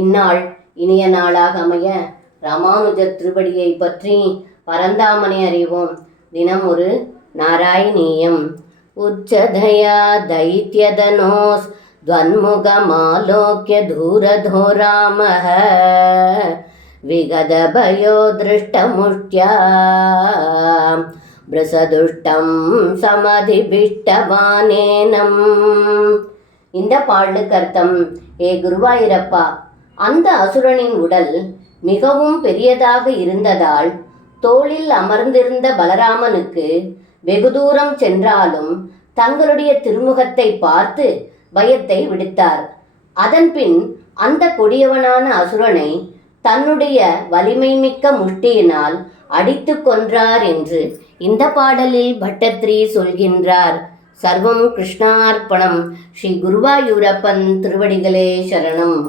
இந்நாள் இனிய நாளாக அமைய ராமானுஜர் திருவடியை பற்றி பரந்தாமனை அறிவோம். தினம் ஒரு நாராயணீயம். உச்சதயா தைத்யதனோஸ் துவன்முகமாலோக்ய தூரதோ ராமः விகதபயோ திருஷ்டமுஷ்ட்யா பிரசதுஷ்டம் சமதிபிஷ்டவானேனம். இந்த பாடலுக்கு அர்த்தம்: ஏ குருவாயூரப்பா, அந்த அசுரனின் உடல் மிகவும் பெரியதாக இருந்ததால் தோளில் அமர்ந்திருந்த பலராமனுக்கு வெகு தூரம் சென்றாலும் தங்களுடைய திருமுகத்தை பார்த்து பயத்தை விடுத்தார். அதன்பின் அந்த கொடியவனான அசுரனை தன்னுடைய வலிமை மிக்க முஷ்டியினால் அடித்து கொன்றார் என்று இந்த பாடலில் பட்டத்ரி சொல்கின்றார். சர்வம் கிருஷ்ணார்ப்பணம். ஸ்ரீ குருவாயூரப்பன் திருவடிகளே சரணம்.